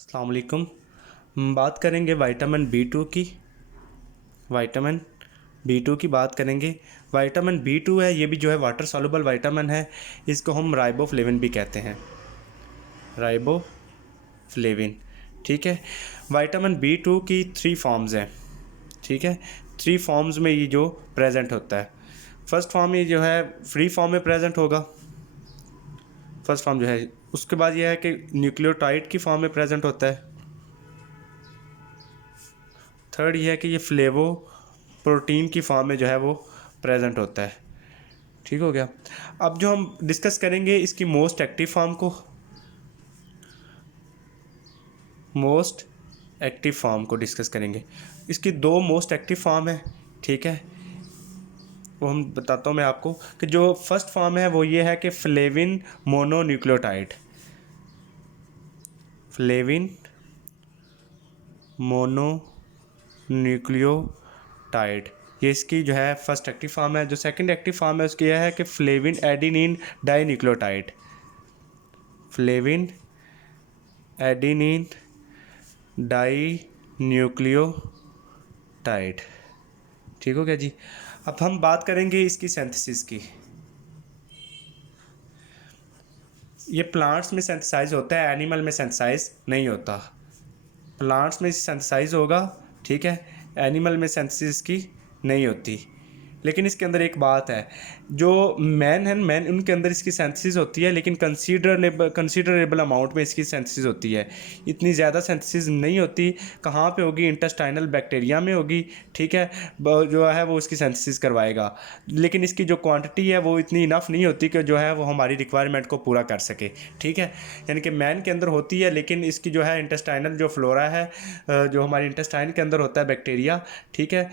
अस्सलाम वालेकुम। हम बात करेंगे विटामिन बी टू की। विटामिन बी टू की बात करेंगे। विटामिन बी टू है, ये भी जो है वाटर सॉल्युबल विटामिन है। इसको हम राइबोफ्लेविन भी कहते हैं, राइबोफ्लेविन। ठीक है। विटामिन बी टू की 3 फॉर्म्स हैं। ठीक है, 3 फॉर्म्स में ये जो प्रेजेंट होता है। फर्स्ट फॉर्म ये जो है फ्री फॉर्म में प्रेजेंट होगा, फर्स्ट फॉर्म जो है। उसके बाद यह है कि न्यूक्लियोटाइड की फॉर्म में प्रेजेंट होता है। थर्ड ये है कि ये फ्लेवो प्रोटीन की फॉर्म में जो है वो प्रेजेंट होता है। ठीक हो गया। अब जो हम डिस्कस करेंगे इसकी मोस्ट एक्टिव फॉर्म को, मोस्ट एक्टिव फॉर्म को डिस्कस करेंगे। इसकी 2 मोस्ट एक्टिव फॉर्म है। ठीक है, वो हम बताता हूँ मैं आपको कि जो फर्स्ट फॉर्म है वो ये है कि फ्लेविन मोनोन्यूक्लियोटाइड, फ्लेविन मोनोन्यूक्लियोटाइड, ये इसकी जो है फर्स्ट एक्टिव फॉर्म है। जो सेकंड एक्टिव फॉर्म है उसकी यह है कि flavin adenine dinucleotide, flavin adenine dinucleotide. ठीक हो गया जी। अब हम बात करेंगे इसकी सिंथेसिस की। ये प्लांट्स में सिंथेसाइज होता है, एनिमल में सिंथेसाइज नहीं होता। प्लांट्स में सिंथेसाइज होगा, ठीक है, एनिमल में सिंथेसिस की नहीं होती। लेकिन इसके अंदर एक बात है, जो मैन है, मैन उनके अंदर इसकी सिंथेसिस होती है, लेकिन कंसीडरेबल अमाउंट में इसकी सिंथेसिस होती है। इतनी ज़्यादा सिंथेसिस नहीं होती। कहाँ पे होगी? इंटेस्टाइनल बैक्टीरिया में होगी। ठीक है, जो है वो इसकी सिंथेसिस करवाएगा, लेकिन इसकी जो क्वांटिटी है वो इतनी इनफ नहीं होती कि जो है वो हमारी रिक्वायरमेंट को पूरा कर सके। ठीक है, यानी कि मैन के अंदर होती है, लेकिन इसकी जो है इंटेस्टाइनल जो फ्लोरा है, जो हमारी इंटेस्टाइन के अंदर होता है बैक्टीरिया, ठीक है,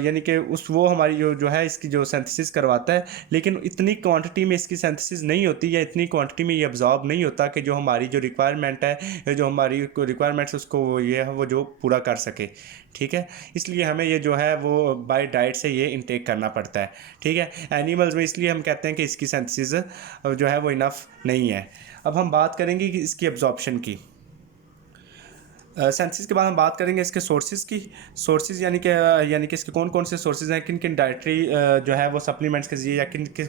यानी कि वो हमारी जो है इसकी जो सिंथेसिस करवाता है, लेकिन इतनी क्वांटिटी में इसकी सिंथेसिस नहीं होती, या इतनी क्वांटिटी में ये अब्जॉर्ब नहीं होता कि जो हमारी जो रिक्वायरमेंट है, जो हमारी रिक्वायरमेंट्स उसको ये है वो जो पूरा कर सके। ठीक है, इसलिए हमें ये जो है वो बाय डाइट से ये इनटेक करना पड़ता है। ठीक है, एनिमल्स में इसलिए हम कहते हैं कि इसकी सिंथेसिस जो है वो इनफ नहीं है। अब हम बात करेंगे कि इसकी एब्जॉर्प्शन की। सेंसिस के बाद हम बात करेंगे इसके सोर्सेज की। सोर्सेज यानी कि इसके कौन कौन से सोर्सेज हैं, किन किन डाइटरी जो है वो सप्लीमेंट्स के ज़रिए या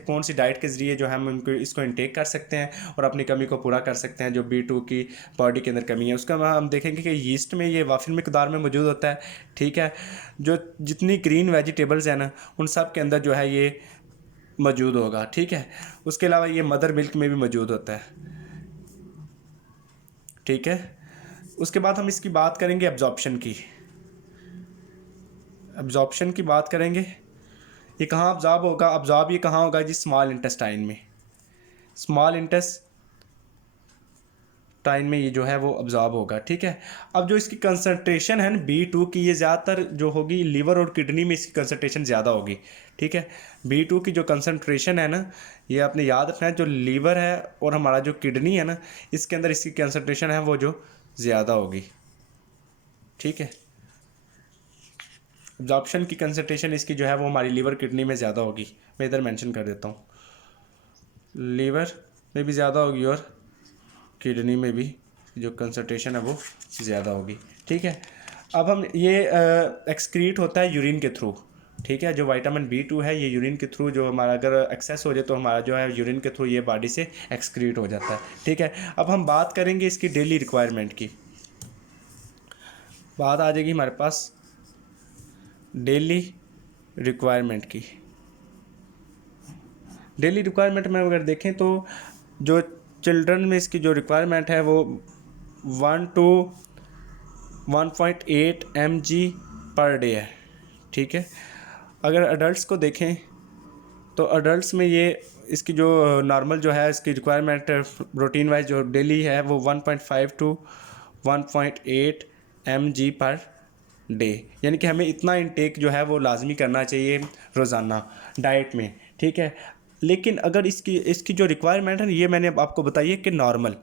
कौन सी डाइट के ज़रिए जो हम उनको इसको इंटेक कर सकते हैं और अपनी कमी को पूरा कर सकते हैं, जो B2 की बॉडी के अंदर कमी है। उसका हम देखेंगे कि यीस्ट में ये वाफिर मिकदार में मौजूद होता है। ठीक है, जो जितनी ग्रीन वेजिटेबल्स हैं ना, उन सब के अंदर जो है ये मौजूद होगा। ठीक है, उसके अलावा ये मदर मिल्क में भी मौजूद होता है। ठीक है, उसके बाद हम इसकी बात करेंगे एब्जॉर्प्शन की। एब्जॉर्प्शन की बात करेंगे, ये कहाँ अब्जॉर्ब होगा? अब्जॉर्ब ये कहाँ होगा जी? स्मॉल इंटेस्टाइन में। स्मॉल इंटेस्टाइन में ये जो है वो अब्जॉर्ब होगा। ठीक है, अब जो इसकी कंसनट्रेशन है ना B2 की, ये ज़्यादातर जो होगी लीवर और किडनी में इसकी कंसनट्रेशन ज़्यादा होगी। ठीक है, B2 की जो कंसनट्रेशन है ना, ये आपने याद रखना है, जो लीवर है और हमारा जो किडनी है ना, इसके अंदर इसकी कंसनट्रेशन है वो जो ज़्यादा होगी। ठीक है, एब्जॉर्प्शन की कंसनट्रेशन इसकी जो है वो हमारी लीवर किडनी में ज़्यादा होगी। मैं इधर मेंशन कर देता हूँ, लीवर में भी ज़्यादा होगी और किडनी में भी जो कंसनट्रेशन है वो ज़्यादा होगी। ठीक है, अब हम ये एक्सक्रीट होता है यूरिन के थ्रू। ठीक है, जो विटामिन B2 है ये यूरिन के थ्रू, जो हमारा अगर एक्सेस हो जाए तो हमारा जो है यूरिन के थ्रू ये बॉडी से एक्सक्रीट हो जाता है। ठीक है, अब हम बात करेंगे इसकी डेली रिक्वायरमेंट की। बात आ जाएगी हमारे पास डेली रिक्वायरमेंट की। डेली रिक्वायरमेंट में अगर देखें तो जो चिल्ड्रन में इसकी जो रिक्वायरमेंट है वो 1 to 1.8 mg पर डे है। ठीक है, अगर अडल्ट्स को देखें तो अडल्ट्स में ये इसकी जो नॉर्मल जो है इसकी रिक्वायरमेंट प्रोटीन वाइज जो डेली है वो 1.5 to 1.8 mg पर डे, यानी कि हमें इतना इंटेक जो है वो लाजमी करना चाहिए रोज़ाना डाइट में। ठीक है, लेकिन अगर इसकी जो रिक्वायरमेंट है ये मैंने आपको बताई है कि नॉर्मल।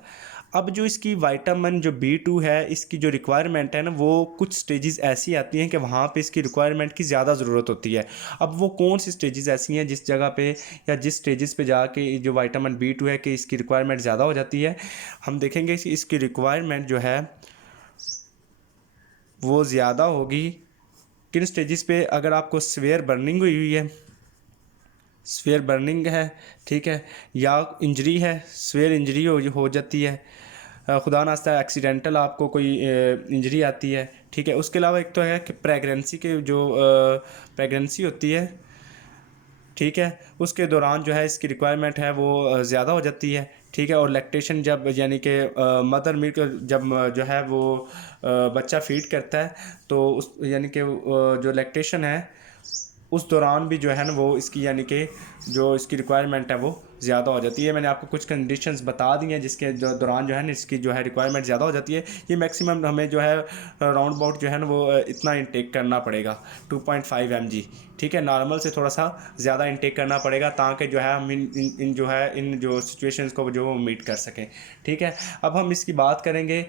अब जो इसकी विटामिन जो B2 है, इसकी जो रिक्वायरमेंट है ना, वो कुछ स्टेजेस ऐसी आती हैं कि वहाँ पे इसकी रिक्वायरमेंट की ज़्यादा ज़रूरत होती है। अब वो कौन सी स्टेजेस ऐसी हैं जिस जगह पे या जिस स्टेजेस पे जाके जो विटामिन B2 है कि इसकी रिक्वायरमेंट ज़्यादा हो जाती है, हम देखेंगे कि इसकी रिक्वायरमेंट जो है वो ज़्यादा होगी किन स्टेजेस पे। अगर आपको स्वेयर बर्निंग हुई हुई है, स्वेयर बर्निंग है, ठीक है, या इंजरी है, स्वेयर इंजरी हो जाती है, खुदा नास्ता एक्सीडेंटल आपको कोई इंजरी आती है, ठीक है। उसके अलावा एक तो है कि प्रेगनेंसी के जो प्रेगनेंसी होती है, ठीक है, उसके दौरान जो है इसकी रिक्वायरमेंट है वो ज़्यादा हो जाती है, ठीक है। और लैक्टेशन जब यानी कि मदर मिल्क जब जो है वो बच्चा फीड करता है, तो उस यानी कि जो लैक्टेशन है उस दौरान भी जो है ना वो इसकी यानी कि जो इसकी रिक्वायरमेंट है वो ज़्यादा हो जाती है। मैंने आपको कुछ कंडीशंस बता दी हैं जिसके जो दौरान जो है ना इसकी जो है रिक्वायरमेंट ज़्यादा हो जाती है। ये मैक्सिमम हमें जो है राउंड अबाउट जो है ना वो इतना इंटेक करना पड़ेगा 2.5 mg, ठीक है। नॉर्मल से थोड़ा सा ज़्यादा इंटेक करना पड़ेगा ताकि जो है हम इन जो है इन जो सिचुएशंस को जो मीट कर सकें, ठीक है। अब हम इसकी बात करेंगे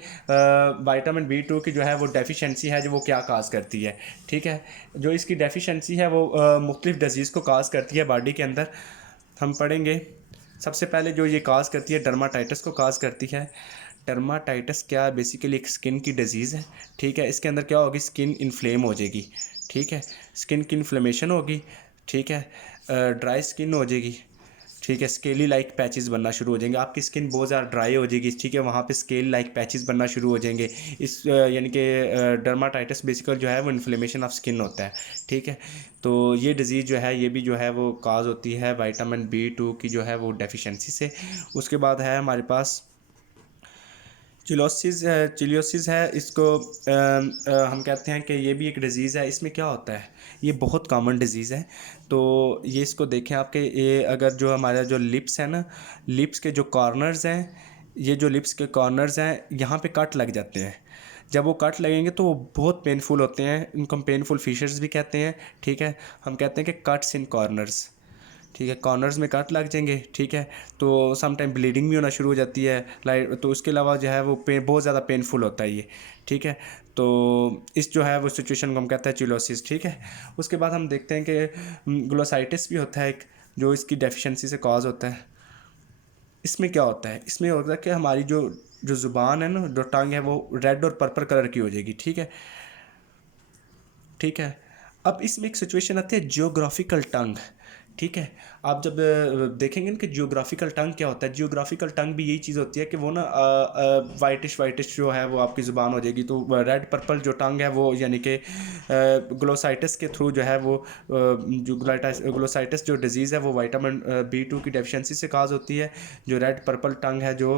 विटामिन B2 की जो है वो डेफिशिएंसी है जो वो क्या काज करती है, ठीक है। जो इसकी डेफिशिएंसी है वो मुख्तलिफ डिजीज़ को काज करती है बॉडी के अंदर। हम पढ़ेंगे सबसे पहले जो ये काज करती है डर्माटाइटिस को काज करती है। डर्माटाइटिस क्या बेसिकली एक स्किन की डिजीज़ है, ठीक है। इसके अंदर क्या होगी, स्किन इन्फ्लेम हो जाएगी, ठीक है, स्किन की इन्फ्लेमेशन होगी, ठीक है, ड्राई स्किन हो जाएगी, ठीक है, स्केली लाइक पैचेस बनना शुरू हो जाएंगे, आपकी स्किन बहुत ज़्यादा ड्राई हो जाएगी, ठीक है, वहाँ पे स्केल लाइक पैचेस बनना शुरू हो जाएंगे। इस यानी कि डर्माटाइटिस बेसिकल जो है वो इन्फ्लेमेशन ऑफ स्किन होता है, ठीक है। तो ये डिज़ीज़ जो है ये भी जो है वो काज होती है विटामिन B2 की जो है वो डेफिशिएंसी से। उसके बाद है हमारे पास चिलियोसिस है। इसको हम कहते हैं कि ये भी एक डिज़ीज़ है। इसमें क्या होता है, ये बहुत कॉमन डिज़ीज़ है। तो ये इसको देखें आपके ये अगर जो हमारा जो लिप्स है ना, लिप्स के जो कॉर्नर्स हैं, ये जो लिप्स के कॉर्नर्स हैं यहाँ पे कट लग जाते हैं। जब वो कट लगेंगे तो वो बहुत पेनफुल होते हैं, इनको हम पेनफुल फीचर्स भी कहते हैं, ठीक है। हम कहते हैं कि कट्स इन कॉर्नर्स, ठीक है, कॉर्नर्स में कट लग जाएंगे, ठीक है। तो सम टाइम ब्लीडिंग भी होना शुरू हो जाती है लाइट। तो उसके अलावा जो है वो बहुत ज़्यादा पेनफुल होता है ये, ठीक है। तो इस जो है वो सिचुएशन को हम कहते हैं चिलोसिस, ठीक है। उसके बाद हम देखते हैं कि ग्लोसाइटिस भी होता है एक, जो इसकी डेफिशिएंसी से कॉज होता है। इसमें क्या होता है, इसमें होता है कि हमारी जो जो ज़ुबान है ना, जो टंग है वो रेड और पर्पल कलर की हो जाएगी, ठीक है, ठीक है। अब इसमें एक सिचुएशन आती है जियोग्राफिकल टंग, ठीक है। आप जब देखेंगे ना कि जियोग्राफिकल टंग क्या होता है, जियोग्राफिकल टंग भी यही चीज़ होती है कि वो ना वाइटिश वाइटिश जो है वो आपकी ज़ुबान हो जाएगी। तो रेड पर्पल जो टंग है वो यानी कि ग्लोसाइटिस के थ्रू जो है वो जो ग्लोसाइटिस जो डिज़ीज़ है वो विटामिन B2 की डेफिशिएंसी से काज होती है। जो रेड पर्पल टंग है जो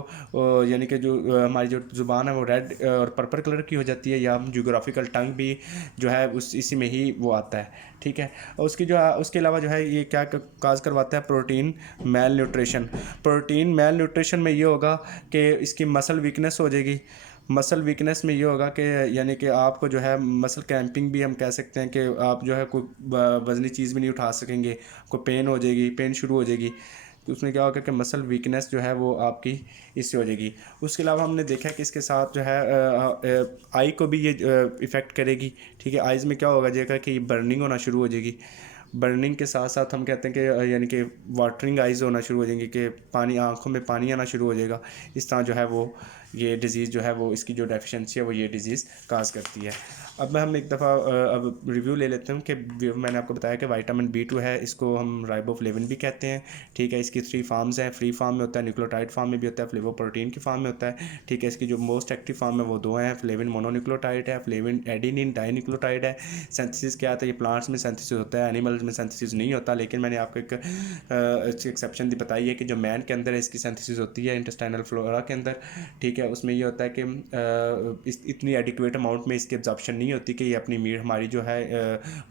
यानी कि जो हमारी जो ज़ुबान है वो रेड और पर्पल कलर की हो जाती है, या जियोग्राफिकल टंग भी जो है उस इसी में ही वो आता है, ठीक है। और उसकी जो उसके अलावा जो है ये क्या काज करवाता है, protein mail nutrition. Protein mail nutrition में ये होगा कि इसकी मसल वीकनेस हो जाएगी। मसल वीकनेस में ये होगा कि यानी कि आपको जो है मसल क्रैम्पिंग भी हम कह सकते हैं कि आप जो है कोई वजनी चीज़ भी नहीं उठा सकेंगे, आपको पेन हो जाएगी, पेन शुरू हो जाएगी। तो उसमें क्या होगा कि मसल वीकनेस जो है वो आपकी इससे हो जाएगी। उसके अलावा हमने देखा कि इसके साथ जो है आई को भी ये इफ़ेक्ट करेगी, ठीक है। आइज़ में क्या होगा जगह कि बर्निंग होना शुरू हो जाएगी। बर्निंग के साथ साथ हम कहते हैं कि यानी कि वाटरिंग आइज़ होना शुरू हो जाएंगी, कि पानी आँखों में पानी आना शुरू हो जाएगा। इस तरह जो है वो ये डिज़ीज़ जो है वो इसकी जो डेफिशिएंसी है वो ये डिज़ीज़ काज करती है। अब हम एक दफ़ा अब रिव्यू ले लेते हैं कि मैंने आपको बताया कि विटामिन B2 है, इसको हम राइबोफ्लेविन भी कहते हैं, ठीक है। इसकी 3 फार्म्स हैं, फ्री फार्म में होता है, न्यूक्लियोटाइड फार्म में भी होता है, फ्लेवोप्रोटीन की फार्म में होता है, ठीक है। इसकी जो मोस्ट एक्टिव फार्म है वो 2 हैं, फ्लेविन मोनोन्यूक्लियोटाइड है, फ्लेविन एडेनिन डाइन्यूक्लियोटाइड है। सिंथेसिस क्या आता है, ये प्लांट्स में सिंथेसिस होता है, एनिमल्स में सिंथेसिस नहीं होता। लेकिन मैंने आपको एक एक्सेप्शन बताई है कि जो मैन के अंदर है इसकी सिंथेसिस होती है इंटेस्टाइनल फ्लोरा के अंदर, ठीक है। उसमें ये होता है कि इतनी एडिक्वेट अमाउंट में इसकी एब्जॉर्प्शन नहीं होती कि ये अपनी मीट हमारी जो है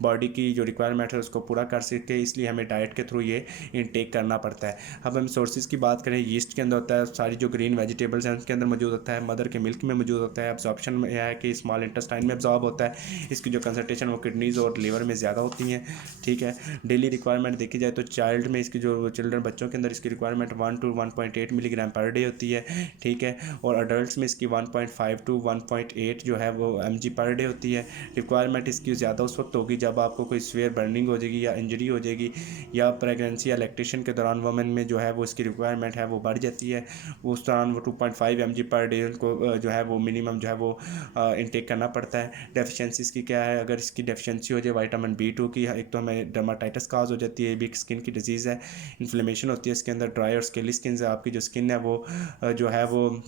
बॉडी की जो रिक्वायरमेंट है उसको पूरा कर सके, इसलिए हमें डाइट के थ्रू ये इनटेक करना पड़ता है। अब हम सोर्सेज की बात करें, यीस्ट के अंदर होता है, सारी जो ग्रीन वेजिटेबल्स हैं उसके अंदर मौजूद होता है, मदर के मिल्क में मौजूद होता है। एब्जॉर्प्शन में यह है कि स्मॉल इंटेस्टाइन में एब्जॉर्ब होता है। इसकी जो कंसनट्रेशन वो किडनीज़ और लीवर में ज़्यादा होती हैं, ठीक है। डेली रिक्वायरमेंट देखी जाए तो चाइल्ड में इसकी जो चिल्ड्रन बच्चों के अंदर इसकी requirement 1 to 1.8 milligram per day होती है, ठीक है। और अडल्ट में इसकी 1.5 टू 1.8 जो है वो mg पर डे होती है। रिक्वायरमेंट इसकी ज़्यादा उस वक्त होगी जब आपको कोई सीवियर बर्निंग हो जाएगी या इंजरी हो जाएगी, या प्रेगनेंसी या लैक्टेशन के दौरान वुमेन में जो है वो इसकी रिक्वायरमेंट है वो बढ़ जाती है। उस दौरान वो 2.5 mg पर डे उनको जो है वो मिनिमम जो है वो इनटेक करना पड़ता है। डेफिशिएंसी इसकी क्या है, अगर इसकी डेफिशिएंसी हो जाए विटामिन B2 की, एक तो हमें डर्माटाइटिस काज हो जाती है, ये भी एक स्किन की डिजीज़ है, इन्फ्लेमेशन होती है इसके अंदर, ड्राई और स्केली स्किन है, आपकी जो स्किन है वो जो है वो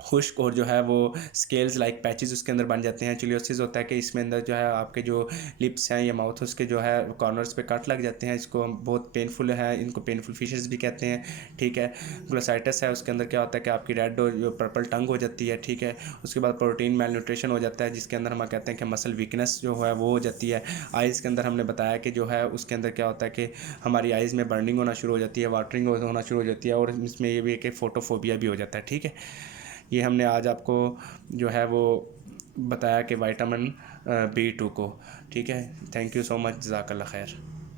खुश्क और जो है वो स्केल्स लाइक पैचेस उसके अंदर बन जाते हैं। चिलियोसिस होता है कि इसमें अंदर जो है आपके जो लिप्स हैं या माउथ उसके जो है कॉर्नर्स पे कट लग जाते हैं, इसको बहुत पेनफुल है, इनको पेनफुल फिशेस भी कहते हैं, ठीक है। ग्लोसाइटिस है, उसके अंदर क्या होता है कि आपकी रेड और जो पर्पल टंग हो जाती है, ठीक है। उसके बाद प्रोटीन मेल न्यूट्रिशन हो जाता है, जिसके अंदर हम कहते हैं कि मसल वीकनेस जो है वो हो जाती है। आइज़ के अंदर हमने बताया कि जो है उसके अंदर क्या होता है कि हमारी आइज़ में बर्निंग होना शुरू हो जाती है, वाटरिंग होना शुरू हो जाती है, और इसमें ये भी है कि फोटोफोबिया भी हो जाता है, ठीक है। ये हमने आज आपको जो है वो बताया कि विटामिन B2 को, ठीक है। थैंक यू सो मच, जज़ाकल्लाह खैर।